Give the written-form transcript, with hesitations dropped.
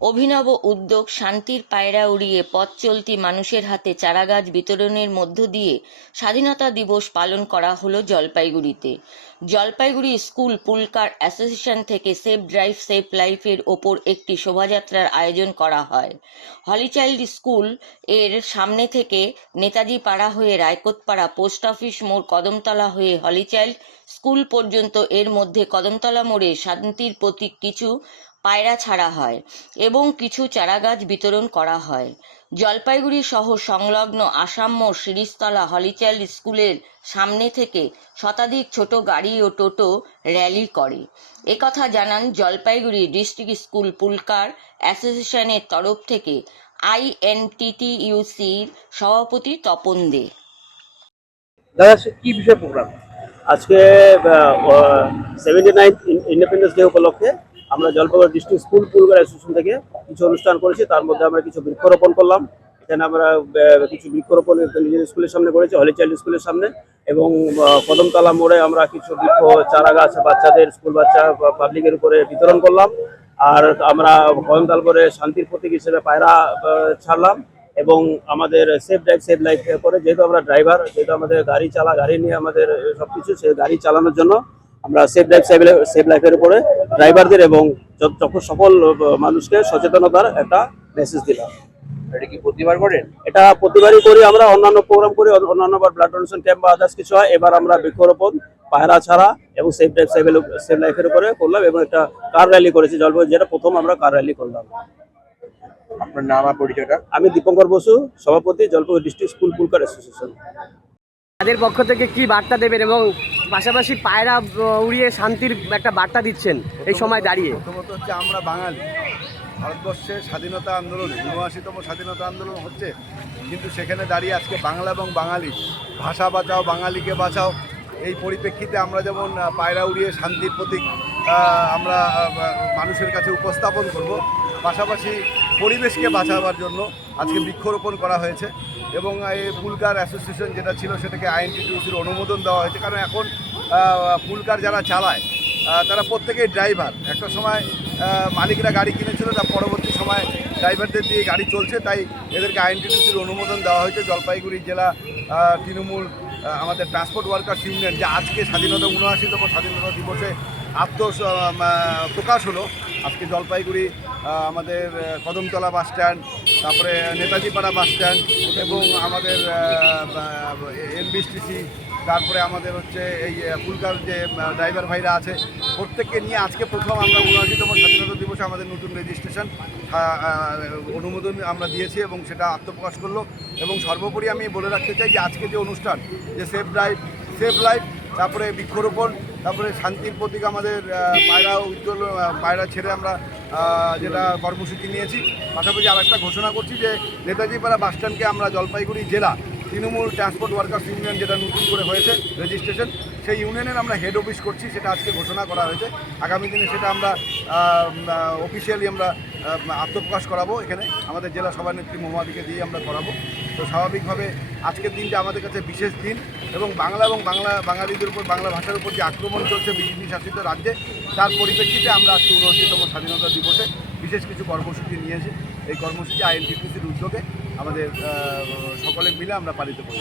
অভিনব উদ্যোগ শান্তির পায়রা উড়িয়ে পথ চলতি মানুষের হাতে চারাগাছ বিতরণের মধ্য দিয়ে স্বাধীনতা দিবস পালন করা হলো জলপাইগুড়িতে। জলপাইগুড়ি স্কুল পুলকার অ্যাসোসিয়েশন থেকে সেভ ড্রাইভ সেভ লাইফের ওপর একটি শোভাযাত্রার আয়োজন করা হয়। হলিচাইল্ড স্কুল এর সামনে থেকে নেতাজি পাড়া হয়ে রায়কোটপাড়া, পোস্ট অফিস মোড়, কদমতলা হয়ে হলিচাইল্ড স্কুল পর্যন্ত, এর মধ্যে কদমতলা মোড়ে শান্তির প্রতীক কিছু পায়রা ছাড়া হয় এবং কিছু চারাগাছ বিতরণ করা হয়। জলপাইগুড়ি শহর সংলগ্ন আসাম মোড়, শিরিষতলা, হলিচাইল্ড স্কুলের সামনে থেকে শতাধিক ছোট গাড়ি ও টোটো র্যালি করে। একথা জানান জলপাইগুড়ি ডিস্ট্রিক্ট স্কুল পুলকার অ্যাসোসিয়েশনের তরফ থেকে INTTUCর সভাপতি তপন দে। দাদা, কি বিষয় প্রোগ্রাম আজকে? 79th ইন্ডিপেন্ডেন্স ডে উপলক্ষে আমরা Jalpaiguri district school pool car association থেকে কিছু অনুষ্ঠান করেছি। তার মধ্যে আমরা কিছু বৃক্ষরোপণ করলাম। এখানে আমরা কিছু বৃক্ষরোপণ নিজের স্কুলের সামনে করেছি, হলিচাইল্ড স্কুলের সামনে, এবং কদমতলা মোড়ে আমরা কিছু বৃক্ষ চারা গাছ বাচ্চাদের, স্কুল বাচ্চা পাবলিকের উপরে বিতরণ করলাম। আর আমরা কদমতলা মোড়ে শান্তির প্রতীক হিসেবে পায়রা ছাড়লাম। এবং আমাদের সেফ ড্রাইভ সেভ লাইফ করে, যেহেতু আমরা ড্রাইভার, যেহেতু আমাদের গাড়ি নিয়ে আমাদের সবকিছু, সেই গাড়ি চালানোর জন্য আমরা সেফ ড্রাইভ সেভ লাইফের উপরে ড্রাইভারদের এবং সকল মানুষকে সচেতনতার একটা মেসেজ দিলাম। এটা কি প্রতিবার করেন? এটা প্রতিবারই করি আমরা, অন্যান্য প্রোগ্রাম করি, অন্যান্যবার ব্লাড ডোনেশন ক্যাম্প বা আদার্স কিছু হয়। এবার আমরা বৃক্ষরোপণ, পায়রা ছাড়া এবং সেফ ড্রাইভ সেভ লাইফের উপরে করলাম এবং একটা কার র্যালি করেছি জলপাইগুড়ি, যেটা প্রথম আমরা কার র্যালি করলাম। আপনার নাম আর পরিচয়টা? আমি দীপঙ্কর বসু, সভাপতি, Jalpaiguri district school pool car association. তাদের পক্ষ থেকে কি বার্তা দেবেন এবং পাশাপাশি পায়রা উড়িয়ে শান্তির একটা বার্তা দিচ্ছেন এই সময় দাঁড়িয়ে? প্রথমত হচ্ছে আমরা বাঙালি, ভারতবর্ষের স্বাধীনতা আন্দোলন ৭৯তম স্বাধীনতা আন্দোলন হচ্ছে, কিন্তু সেখানে দাঁড়িয়ে আজকে বাংলা এবং বাঙালি, ভাষা বাঁচাও বাঙালিকে বাঁচাও, এই পরিপ্রেক্ষিতে আমরা যেমন পায়রা উড়িয়ে শান্তির প্রতীক আমরা মানুষের কাছে উপস্থাপন করব, পাশাপাশি পরিবেশকে বাঁচাবার জন্য আজকে বৃক্ষরোপণ করা হয়েছে। এবং এই পুলকার অ্যাসোসিয়েশন যেটা ছিল সেটাকে INTTUCর অনুমোদন দেওয়া হয়েছে, কারণ এখন পুলকার যারা চালায় তারা প্রত্যেকেই ড্রাইভার। একটা সময় মালিকরা গাড়ি কিনেছিল, তার পরবর্তী সময় ড্রাইভারদের দিয়ে গাড়ি চলছে, তাই এদেরকে INTTUCর অনুমোদন দেওয়া হয়েছে। জলপাইগুড়ি জেলা তৃণমূল আমাদের ট্রান্সপোর্ট ওয়ার্কার্স ইউনিয়ন, যে আজকে স্বাধীনতা ৭৯তম স্বাধীনতা দিবসে প্রকাশ হলো, আজকে জলপাইগুড়ি আমাদের কদমতলা বাস স্ট্যান্ড, তারপরে নেতাজিপাড়া বাস স্ট্যান্ড এবং আমাদের NBTC, তারপরে আমাদের হচ্ছে এই পুলকার যে ড্রাইভার ভাইরা আছে, প্রত্যেককে নিয়ে আজকে প্রথম আমরা ৭৯তম স্বাধীনতা দিবসে আমাদের নতুন রেজিস্ট্রেশন অনুমোদন আমরা দিয়েছি এবং সেটা আত্মপ্রকাশ করলো। এবং সর্বোপরি আমি বলে রাখতে চাই যে আজকে যে অনুষ্ঠান, যে সেভ ড্রাইভ সেভ লাইফ, তারপরে বৃক্ষরোপণ, তারপরে শান্তির প্রতীক আমাদের পায়রা ছেড়ে আমরা যেটা কর্মসূচি নিয়েছি, পাশাপাশি আরেকটা ঘোষণা করছি যে নেতাজিপাড়া বাসস্ট্যান্ডকে আমরা জলপাইগুড়ি জেলা তৃণমূল ট্রান্সপোর্ট ওয়ার্কার্স ইউনিয়ন, যেটা নতুন করে হয়েছে রেজিস্ট্রেশন, সেই ইউনিয়নের আমরা হেড অফিস করছি, সেটা আজকে ঘোষণা করা হয়েছে। আগামী দিনে সেটা আমরা অফিসিয়ালি আমরা আত্মপ্রকাশ করাবো, এখানে আমাদের জেলা সভানেত্রী মহুয়াদিকে দিয়ে আমরা করাবো। তো স্বাভাবিকভাবে আজকের দিনটা আমাদের কাছে বিশেষ দিন, এবং বাঙালিদের উপর, বাংলা ভাষার উপর যে আক্রমণ চলছে বিজেপি শাসিত রাজ্যে, তার পরিপ্রেক্ষিতে আমরা আজকে ৭৯তম স্বাধীনতা দিবসে বিশেষ কিছু কর্মসূচি নিয়েছি। এই কর্মসূচি INTTUCর উদ্যোগে আমাদের সকলে মিলে আমরা পালিত করি।